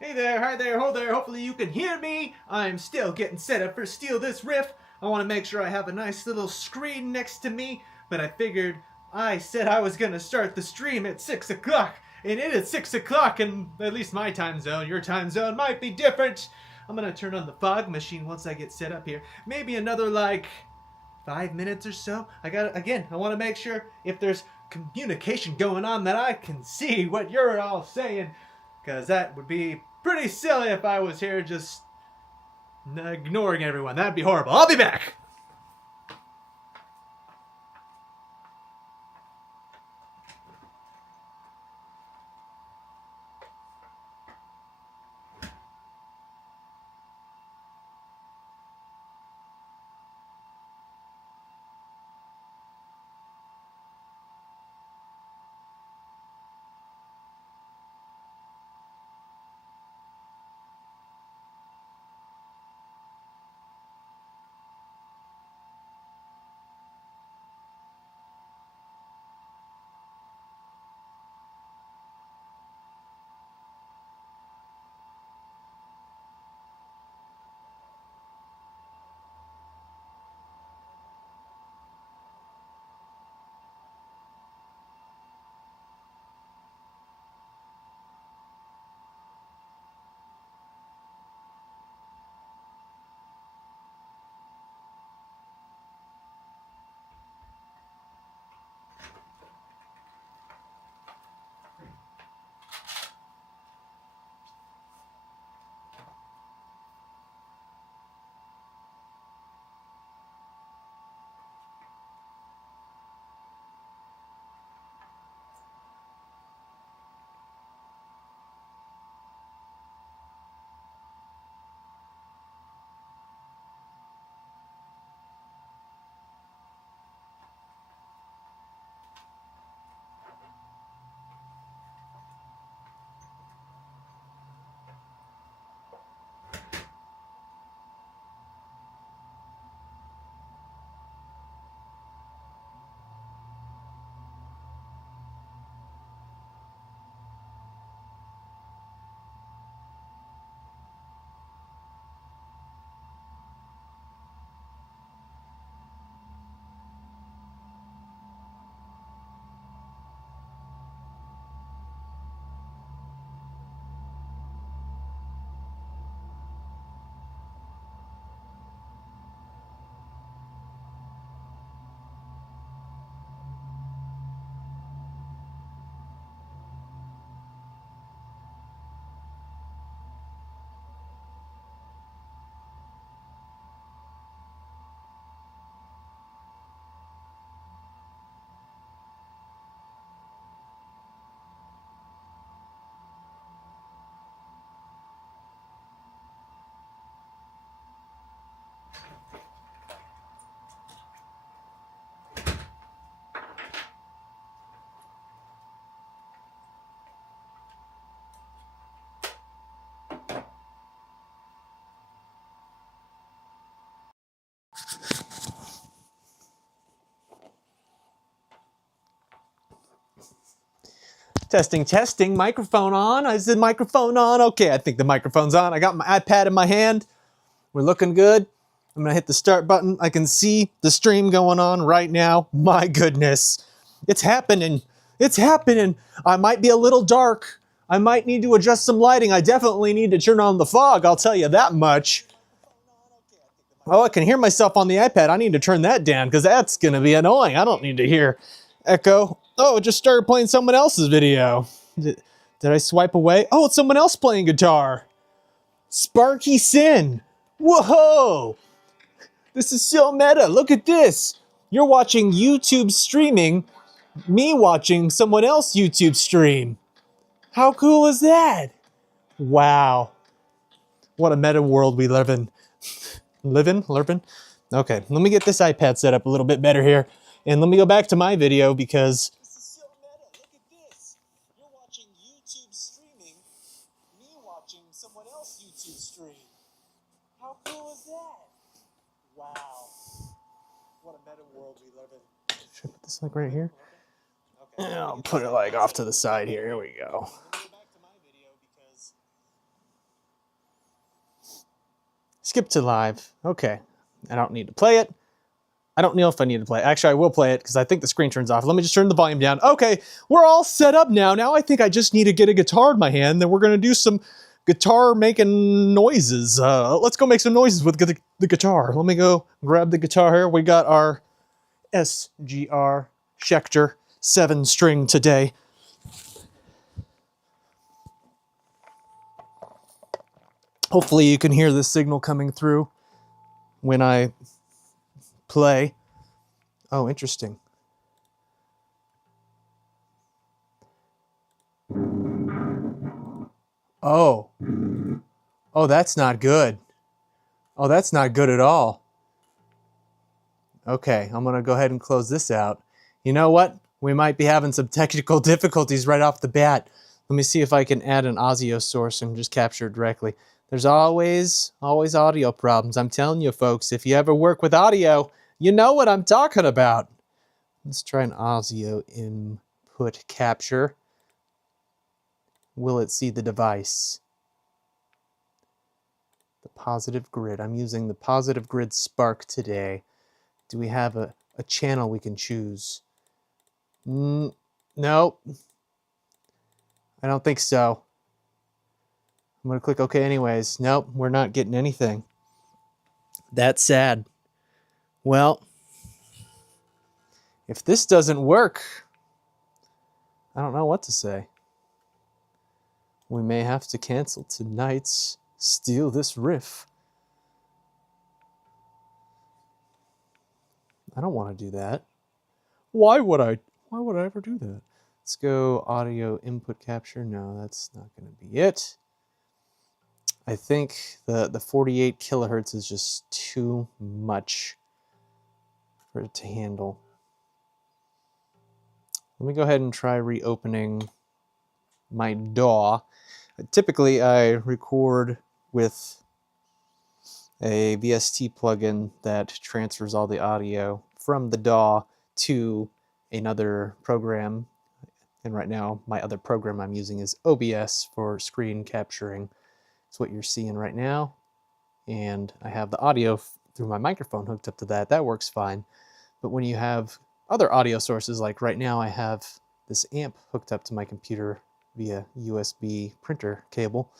Hey there, hi there, ho there, hopefully you can hear me. I'm still getting set up for Steal This Riff. I want to make sure I have a nice little screen next to me, but I figured I said I was going to start the stream at 6 o'clock, and it is 6 o'clock, and at least my time zone, your time zone might be different. I'm going to turn on the fog machine once I get set up here. Maybe another, 5 minutes or so. I want to make sure if there's communication going on that I can see what you're all saying, because that would be pretty silly if I was here just ignoring everyone. That'd be horrible. I'll be back. Testing, testing, microphone on. Is the microphone on? Okay, I think the microphone's on. I got my iPad in my hand. We're looking good. I'm gonna hit the start button. I can see the stream going on right now. My goodness. It's happening. It's happening. I might be a little dark. I might need to adjust some lighting. I definitely need to turn on the fog, I'll tell you that much. Oh, I can hear myself on the iPad. I need to turn that down because that's gonna be annoying. I don't need to hear echo. Oh, it just started playing someone else's video. Did I swipe away? Oh, it's someone else playing guitar. Sparky Sin. Whoa! This is so meta. Look at this. You're watching YouTube streaming, me watching someone else YouTube stream. How cool is that? Wow. What a meta world we live in. Lurpin? Okay, let me get this iPad set up a little bit better here. And let me go back to my video because this is so meta. Look at this. You're watching YouTube streaming, me watching someone else YouTube stream. How cool is that? Wow. What a meta world we live in. Should I put this like right here? Okay. I'll put it like off to the side here. Here we go. Skip to live. Okay. I don't need to play it. I don't know if I need to play it. Actually, I will play it because I think the screen turns off. Let me just turn the volume down. Okay, we're all set up now. Now I think I just need to get a guitar in my hand. Then we're going to do some guitar making noises. Let's go make some noises with the guitar. Let me go grab the guitar here. We got our SGR Schecter 7-string today. Hopefully you can hear the signal coming through when I play. Oh, interesting. Oh. Oh, that's not good. Oh, that's not good at all. Okay, I'm gonna go ahead and close this out. You know what? We might be having some technical difficulties right off the bat. Let me see if I can add an audio source and just capture it directly. There's always audio problems. I'm telling you folks, if you ever work with audio, you know what I'm talking about. Let's try an audio input capture. Will it see the device? The positive grid. I'm using the positive grid Spark today. Do we have a channel we can choose? No. I don't think so. I'm going to click OK anyways. Nope, we're not getting anything. That's sad. Well, if this doesn't work, I don't know what to say. We may have to cancel tonight's Steal This Riff. I don't want to do that. Why would I ever do that? Let's go audio input capture. No, that's not going to be it. I think the 48 kilohertz is just too much for it to handle. Let me go ahead and try reopening my DAW. Typically, I record with a VST plugin that transfers all the audio from the DAW to another program. And right now, my other program I'm using is OBS for screen capturing. It's what you're seeing right now. And I have the audio through my microphone hooked up to that. That works fine. But when you have other audio sources, like right now I have this amp hooked up to my computer via USB printer cable,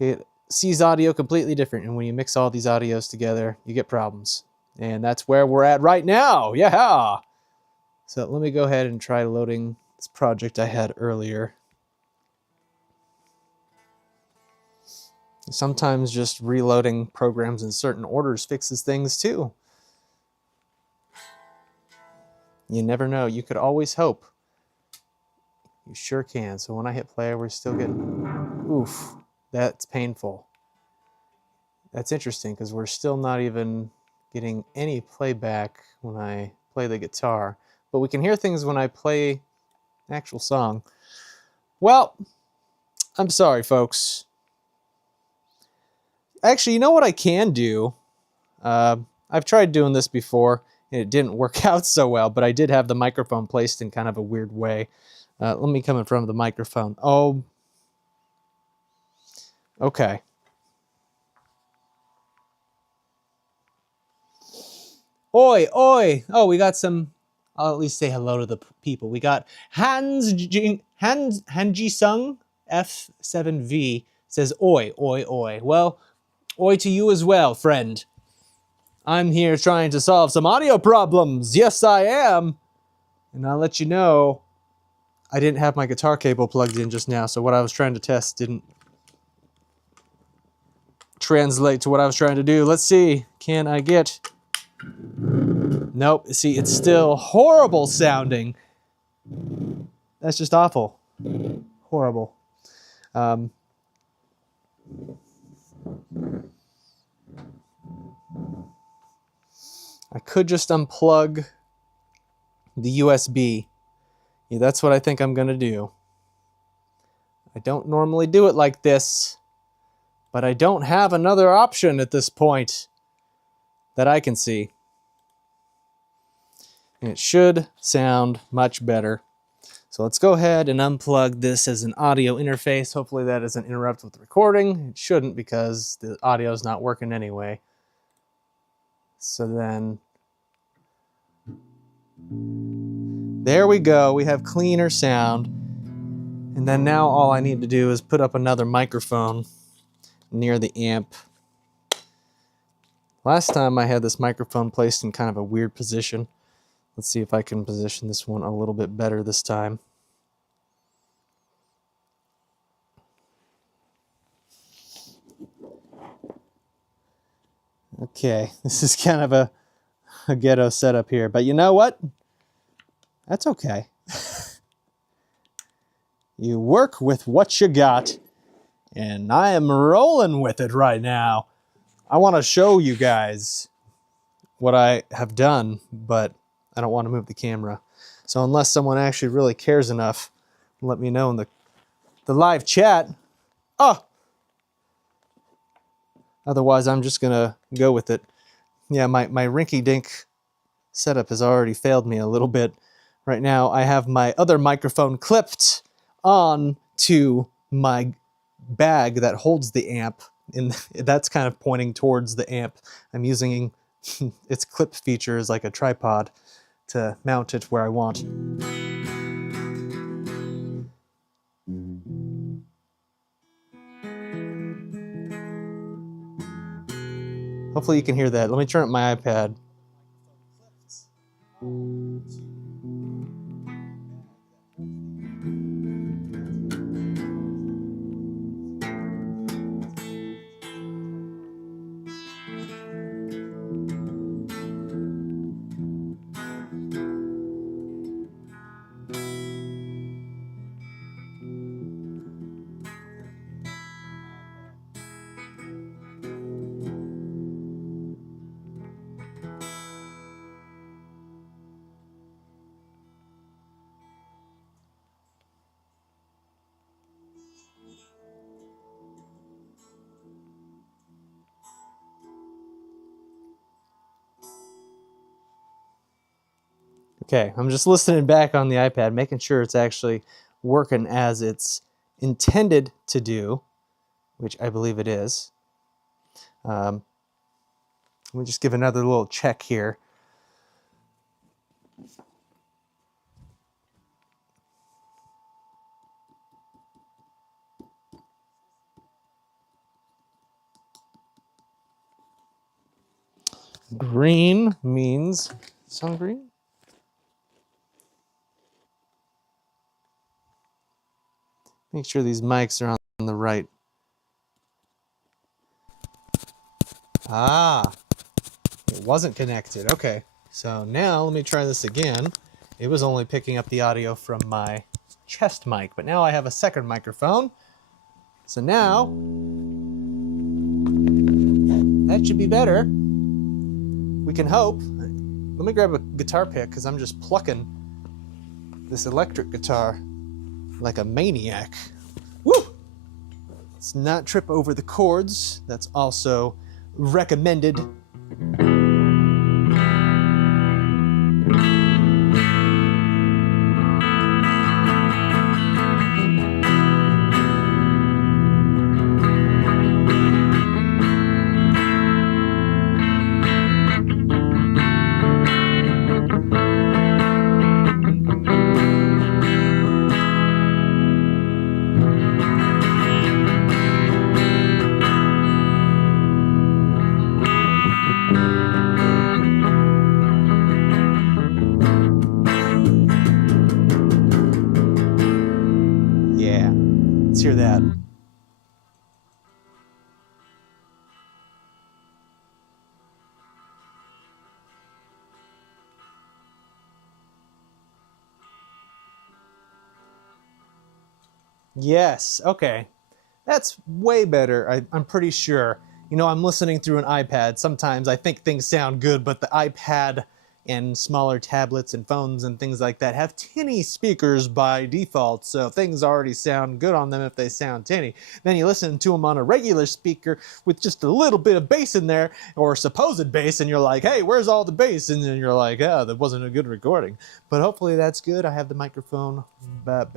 it sees audio completely different. And when you mix all these audios together, you get problems. And that's where we're at right now. Yeah. So let me go ahead and try loading this project I had earlier. Sometimes just reloading programs in certain orders fixes things too. You never know. You could always hope. You sure can. So when I hit play, we're still getting... Oof. That's painful. That's interesting because we're still not even getting any playback when I play the guitar. But we can hear things when I play an actual song. Well, I'm sorry, folks. Actually, you know what I can do? I've tried doing this before, and it didn't work out so well, but I did have the microphone placed in kind of a weird way. Let me come in front of the microphone. Oh, okay. Oi, oi! Oh, we got some... I'll at least say hello to the people. We got Hanji Sung F7V says, oi, oi, oi. Well, oi to you as well, friend. I'm here trying to solve some audio problems. Yes, I am. And I'll let you know, I didn't have my guitar cable plugged in just now, so what I was trying to test didn't translate to what I was trying to do. Let's see. Can I get... Nope. See, it's still horrible sounding. That's just awful. Horrible. I could just unplug the USB. Yeah, that's what I think I'm going to do. I don't normally do it like this, but I don't have another option at this point that I can see. And it should sound much better. So let's go ahead and unplug this as an audio interface. Hopefully that doesn't interrupt with the recording. It shouldn't, because the audio is not working anyway. So then, there we go. We have cleaner sound. And then now all I need to do is put up another microphone near the amp. Last time I had this microphone placed in kind of a weird position. Let's see if I can position this one a little bit better this time. Okay, this is kind of a ghetto setup here, but you know what? That's okay. You work with what you got, and I am rolling with it right now. I want to show you guys what I have done, but I don't want to move the camera. So unless someone actually really cares enough, let me know in the live chat. Oh! Otherwise, I'm just gonna go with it. Yeah, my rinky-dink setup has already failed me a little bit. Right now, I have my other microphone clipped on to my bag that holds the amp, and that's kind of pointing towards the amp. I'm using its clip feature as like a tripod to mount it where I want. Hopefully you can hear that. Let me turn up my iPad. Okay, I'm just listening back on the iPad, making sure it's actually working as it's intended to do, which I believe it is. Let me just give another little check here. Green means sun green. Make sure these mics are on the right. Ah, it wasn't connected. Okay, so now let me try this again. It was only picking up the audio from my chest mic, but now I have a second microphone. So now, that should be better. We can hope. Let me grab a guitar pick, because I'm just plucking this electric guitar like a maniac. Woo! Let's not trip over the chords. That's also recommended. Let's hear that. Yes, okay. That's way better, I'm pretty sure. You know, I'm listening through an iPad. Sometimes I think things sound good, but the iPad and smaller tablets and phones and things like that have tinny speakers by default, so things already sound good on them if they sound tinny. Then you listen to them on a regular speaker with just a little bit of bass in there, or supposed bass, and you're like, hey, where's all the bass? And then you're like, oh, that wasn't a good recording. But hopefully that's good. I have the microphone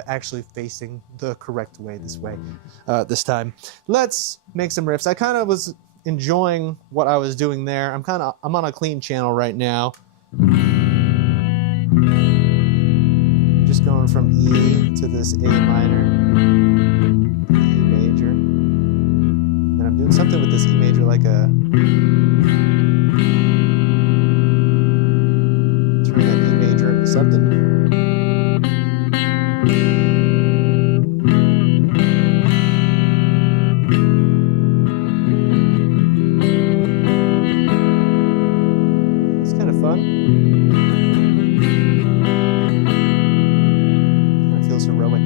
actually facing the correct way this time. Let's make some riffs. I kind of was enjoying what I was doing there. I'm on a clean channel right now. Just going from E to this A minor, E major. And I'm doing something with this E major like a... Turn that E major into something. It's kind of fun. Kind of feels heroic.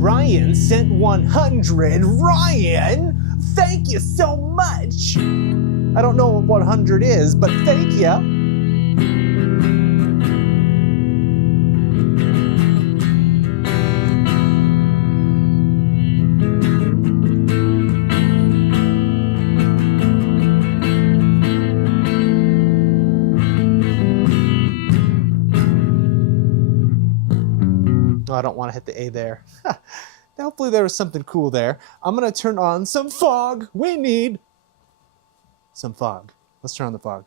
Ryan sent 100. Ryan, thank you so much. I don't know what 100 is, but thank you. No, I don't want to hit the A there. Hopefully there was something cool there. I'm going to turn on some fog. We need some fog. Let's turn on the fog.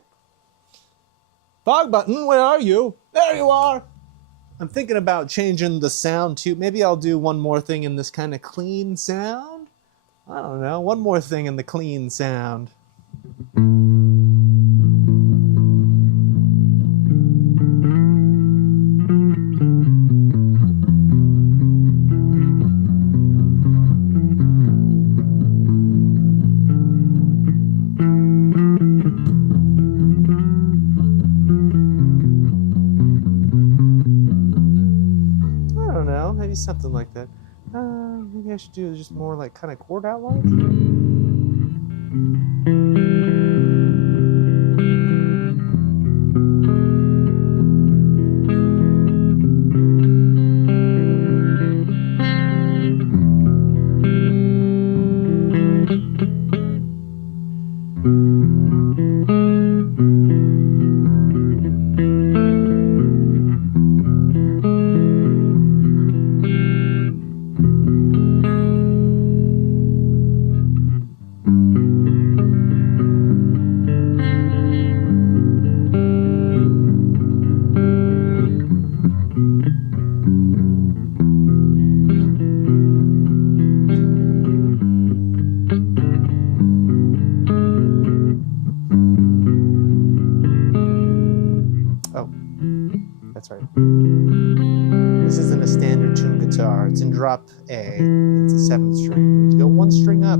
Fog button, where are you? There you are. I'm thinking about changing the sound too. Maybe I'll do one more thing in this kind of clean sound. I don't know. One more thing in the clean sound. Maybe something like that. Maybe I should do just more like kind of chord outlines. That's right. This isn't a standard tune guitar. It's in drop A. It's a 7th string. You need to go one string up.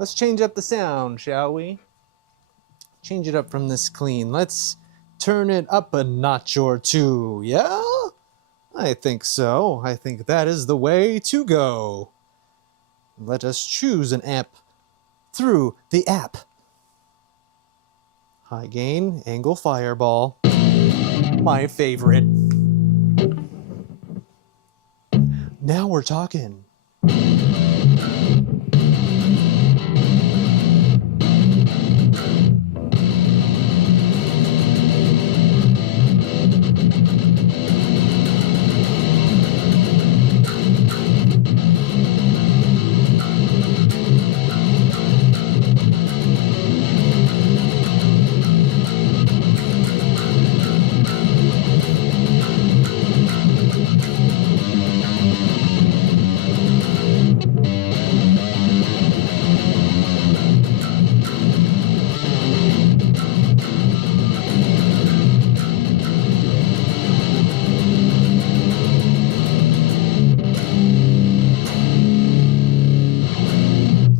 Let's change up the sound, shall we? Change it up from this clean. Let's turn it up a notch or two, yeah? I think so. I think that is the way to go. Let us choose an amp through the app. High gain, angle fireball. My favorite. Now we're talking.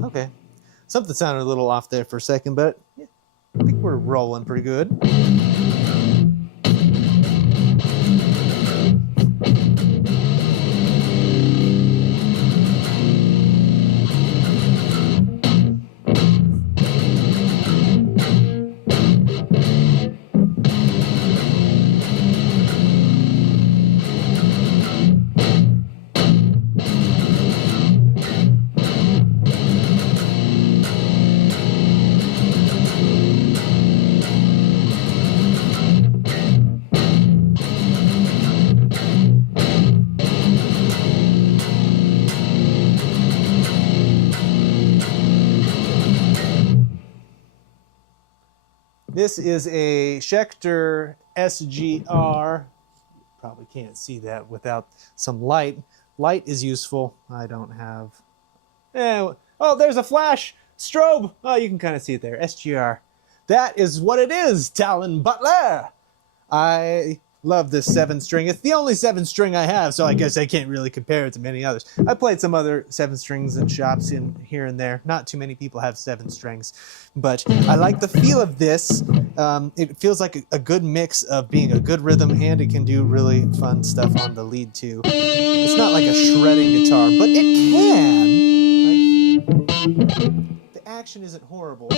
Okay, something sounded a little off there for a second, but yeah, I think we're rolling pretty good. This is a Schecter SGR. Probably can't see that without some light. Light is useful. I don't have... oh, there's a flash! Strobe! Oh, you can kind of see it there. SGR. That is what it is, Talon Butler! I love this 7-string. It's the only 7-string I have, so I guess I can't really compare it to many others. I played some other 7-strings in shops in here and there. Not too many people have 7 strings, but I like the feel of this. It feels like a good mix of being a good rhythm, and it can do really fun stuff on the lead too. It's not like a shredding guitar, but it can. Like, the action isn't horrible.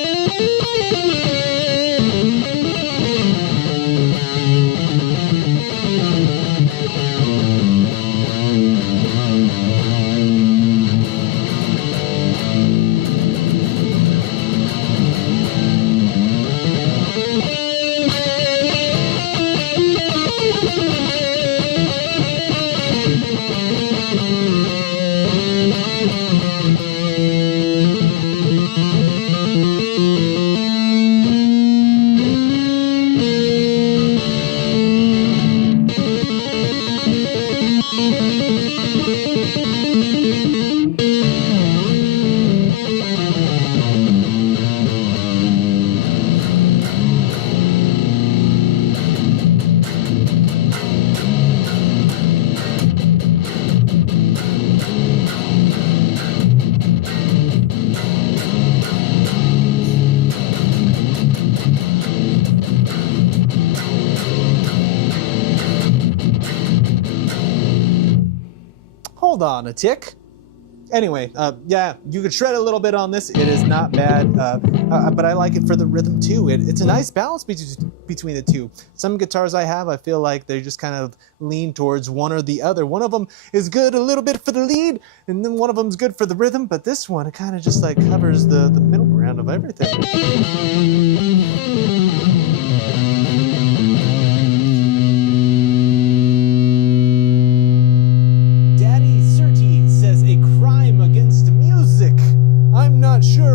Hold on a tick. Anyway, yeah, you could shred a little bit on this. It is not bad, but I like it for the rhythm too. It's a nice balance between the two. Some guitars I have, I feel like they just kind of lean towards one or the other. One of them is good a little bit for the lead, and then one of them is good for the rhythm, but this one, it kind of just like covers the middle ground of everything.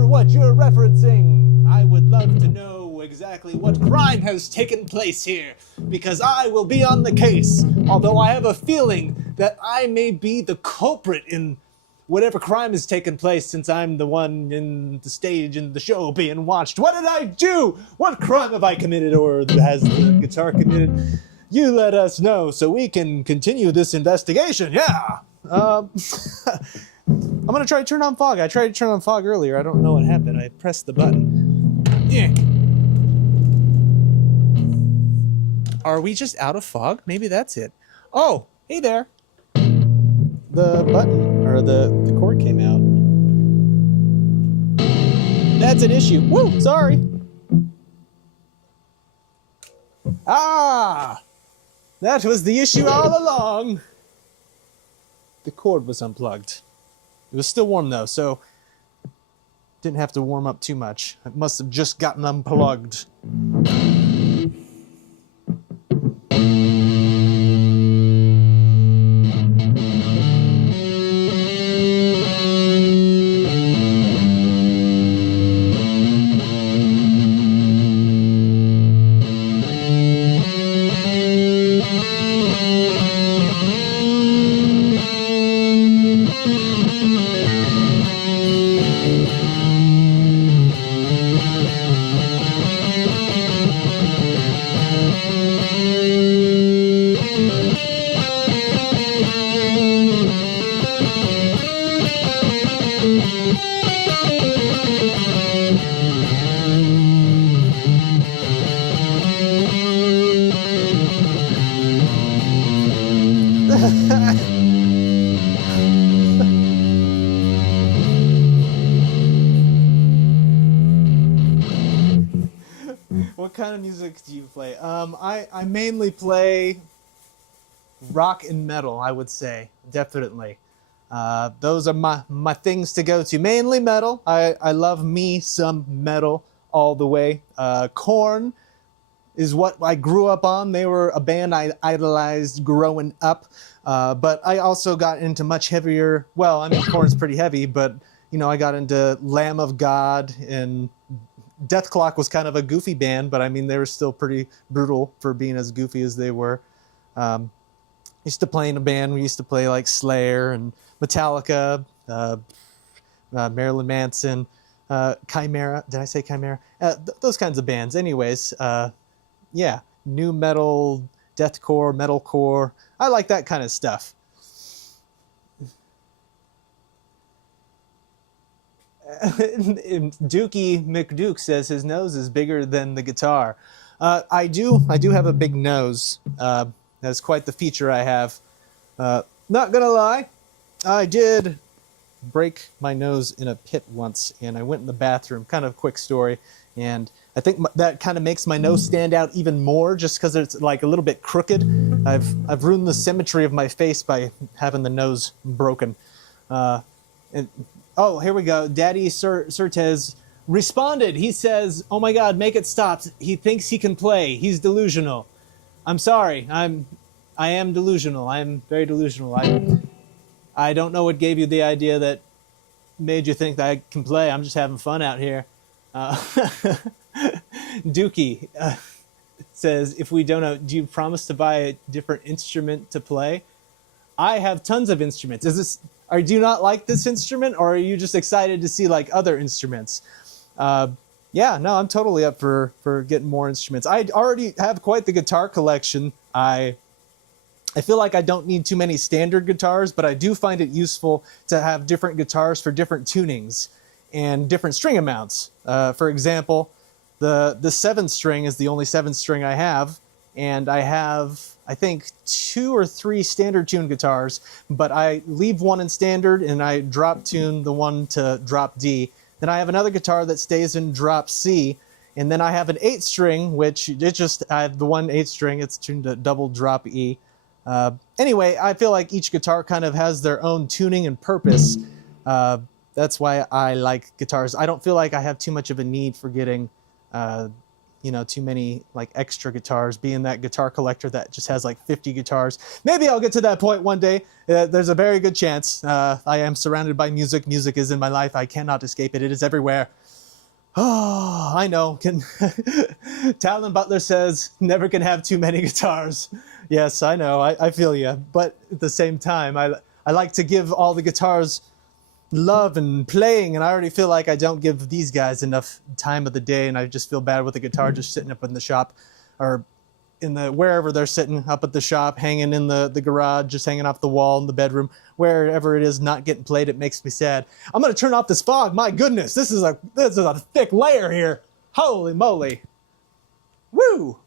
What you're referencing. I would love to know exactly what crime has taken place here, because I will be on the case, although I have a feeling that I may be the culprit in whatever crime has taken place, since I'm the one in the stage in the show being watched. What did I do? What crime have I committed, or has the guitar committed? You let us know so we can continue this investigation. Yeah. I'm gonna try to turn on fog. I tried to turn on fog earlier. I don't know what happened. I pressed the button. Yeah. Are we just out of fog? Maybe that's it. Oh, hey there. The button, or the cord came out. That's an issue. Woo, sorry. Ah, that was the issue all along. The cord was unplugged. It was still warm though, so didn't have to warm up too much. It must have just gotten unplugged. What kind of music do you play? I mainly play rock and metal, I would say, definitely. Those are my things to go to. Mainly metal. I love me some metal all the way. Korn is what I grew up on. They were a band I idolized growing up. But I also got into much heavier, well, I mean, Korn's pretty heavy, but, you know, I got into Lamb of God, and Death Clock was kind of a goofy band, but I mean, they were still pretty brutal for being as goofy as they were. Used to play in a band. We used to play like Slayer and Metallica, Marilyn Manson, Chimera. Did I say Chimera? Those kinds of bands. Anyways, yeah, new metal, deathcore, metalcore. I like that kind of stuff. Dookie McDuke says his nose is bigger than the guitar. I do have a big nose. That's quite the feature I have. Not gonna lie, I did break my nose in a pit once, and I went in the bathroom. Kind of a quick story, and I think that kind of makes my nose stand out even more, just because it's like a little bit crooked. I've ruined the symmetry of my face by having the nose broken. And oh, here we go. Daddy Certez responded. He says, "Oh my God, make it stop. He thinks he can play. He's delusional." I'm sorry. I am delusional. I am very delusional. I don't know what gave you the idea that made you think that I can play. I'm just having fun out here. Dookie says, if we don't know, do you promise to buy a different instrument to play? I have tons of instruments. Do you not like this instrument, or are you just excited to see like other instruments? Yeah, no, I'm totally up for getting more instruments. I already have quite the guitar collection. I feel like I don't need too many standard guitars, but I do find it useful to have different guitars for different tunings and different string amounts. For example, the 7-string is the only 7-string I have, and I have, I think, 2 or 3 standard tune guitars, but I leave one in standard and I drop tune the one to drop D. Then I have another guitar that stays in drop C, and then I have an 8-string, which I have the one 8-string, it's tuned to double drop E. Anyway, I feel like each guitar kind of has their own tuning and purpose. That's why I like guitars. I don't feel like I have too much of a need for getting, too many like extra guitars, being that guitar collector that just has like 50 guitars. Maybe I'll get to that point one day. There's a very good chance. I am surrounded by music. Music is in my life. I cannot escape it. It is everywhere. Oh, I know. Talon Butler says, never can have too many guitars. Yes, I know. I feel you. But at the same time, I like to give all the guitars love and playing, and I already feel like I don't give these guys enough time of the day, and I just feel bad with the guitar just sitting up in the shop, or in the wherever they're sitting, up at the shop, hanging in the garage, just hanging off the wall in the bedroom, wherever it is, not getting played. It makes me sad. I'm gonna turn off this fog. My goodness, this is a thick layer here. Holy moly! Woo!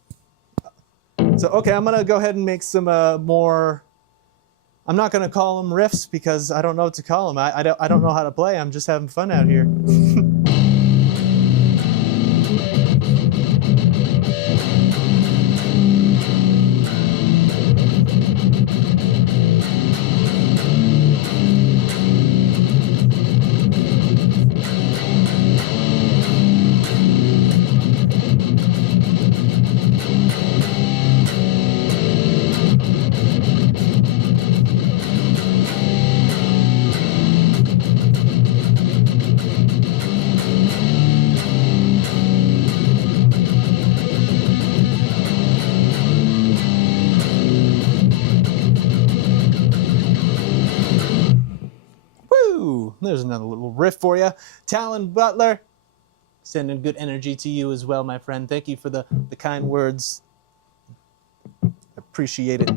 So okay, I'm gonna go ahead and make some more. I'm not gonna call them riffs because I don't know what to call them. I don't know how to play. I'm just having fun out here. There's another little riff for you. Talon Butler, sending good energy to you as well, my friend. Thank you for the kind words. Appreciate it.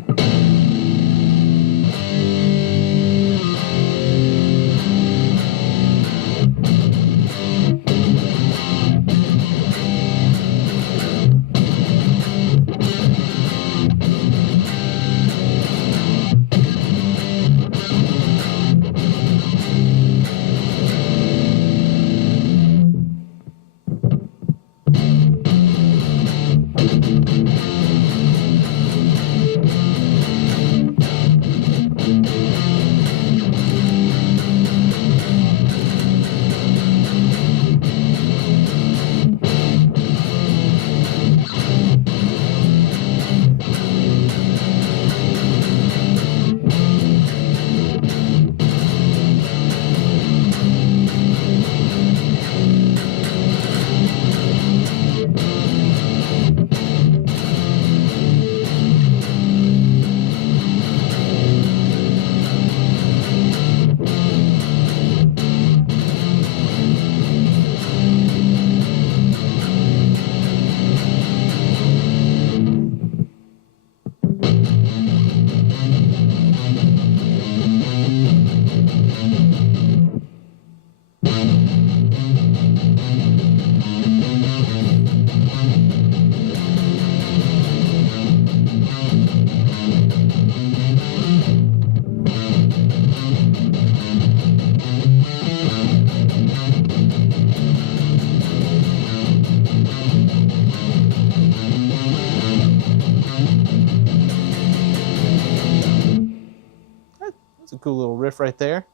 That's a cool little riff right there.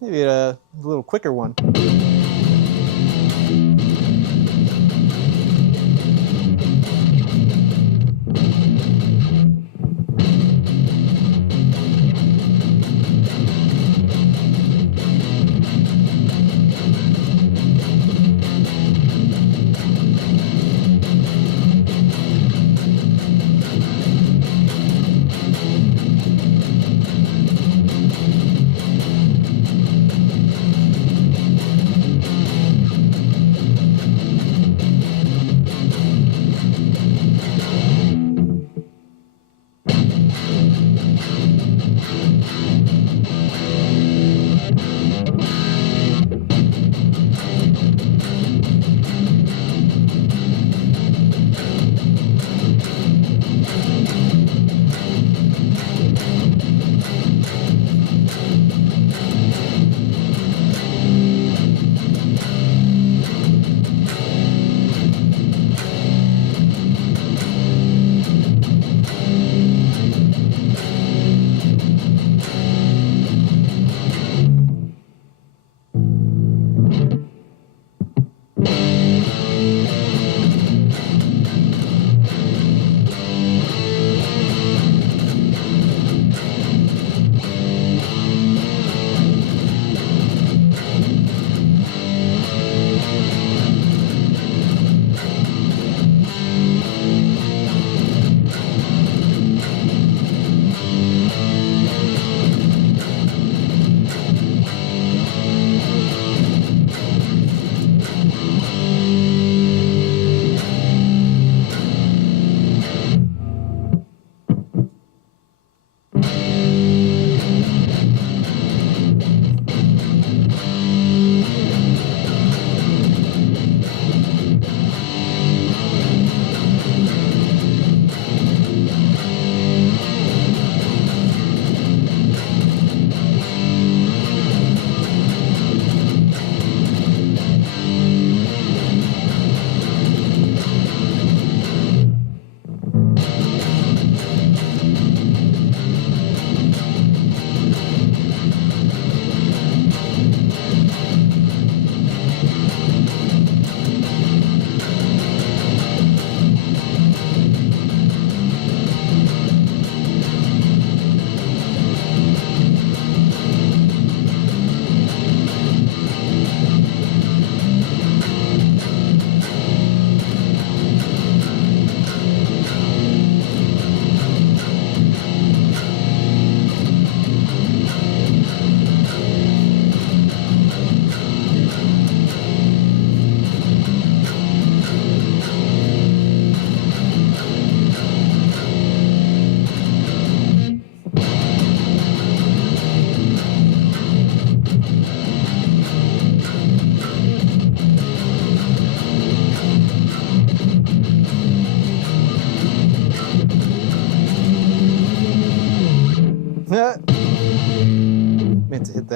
Maybe a little quicker one.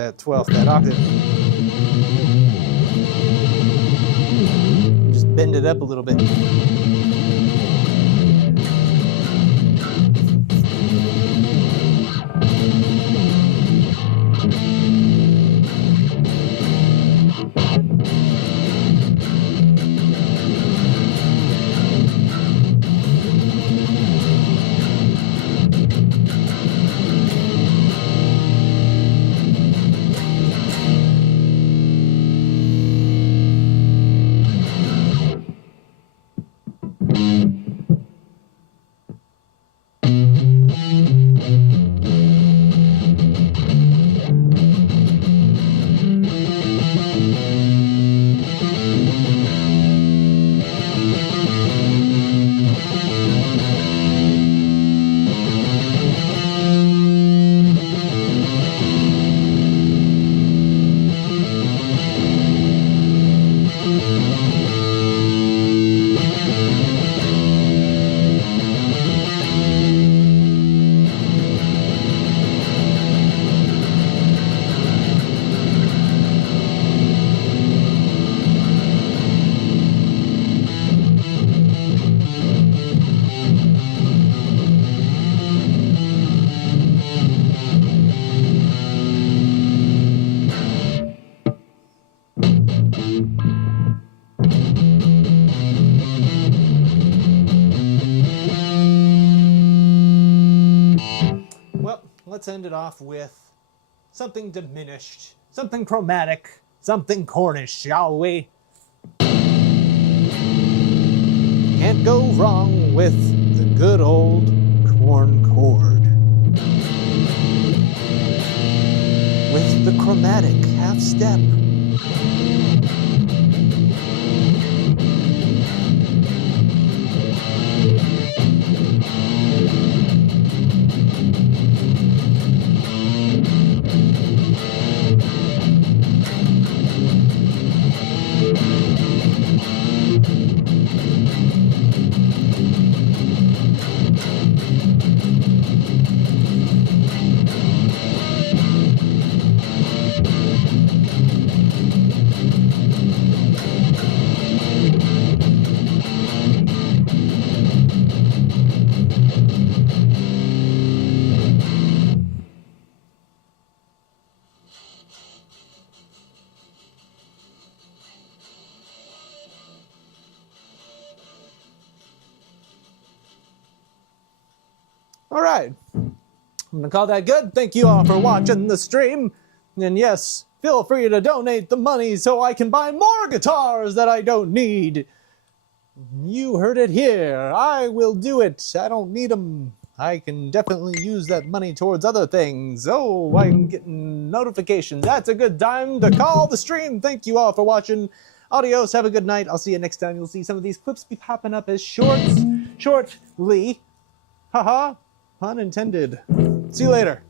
that 12th, that octave. Just bend it up a little bit. Let's end it off with something diminished, something chromatic, something Cornish, shall we? Can't go wrong with the good old corn chord. With the chromatic half step. All right, I'm gonna call that good. Thank you all for watching the stream. And yes, feel free to donate the money so I can buy more guitars that I don't need. You heard it here. I will do it. I don't need them. I can definitely use that money towards other things. Oh, I'm getting notifications. That's a good time to call the stream. Thank you all for watching. Adios. Have a good night. I'll see you next time. You'll see some of these clips be popping up as shorts shortly. Haha. Pun intended. See you later.